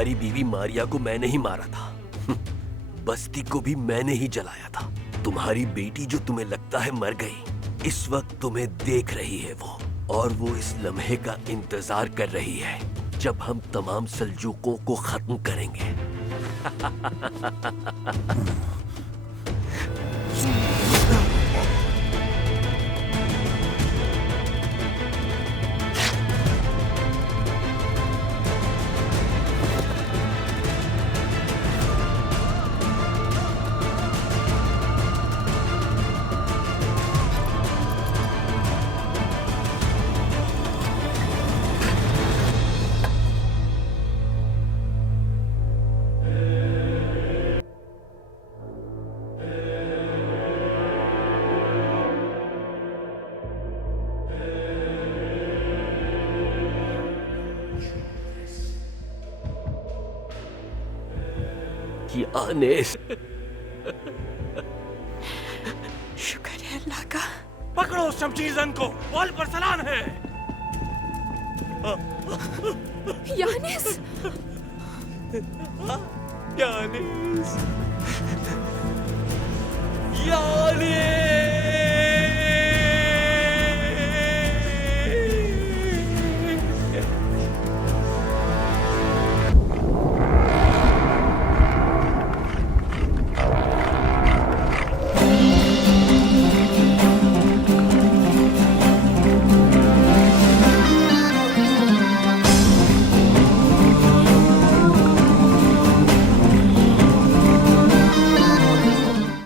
तुम्हारी बीवी मारिया को मैंने ही मारा था। बस्ती को भी मैंने ही जलाया था। तुम्हारी बेटी जो तुम्हें लगता है मर गई, इस वक्त तुम्हें देख रही है वो, और वो इस लम्हे का इंतजार कर रही है जब हम तमाम सल्जूकों को खत्म करेंगे। यानेस, शुक्र है अल्लाह का। पकड़ो उस शमशीरजंग को, वॉल पर सलाम है। यानिस, यानेस, यानेस।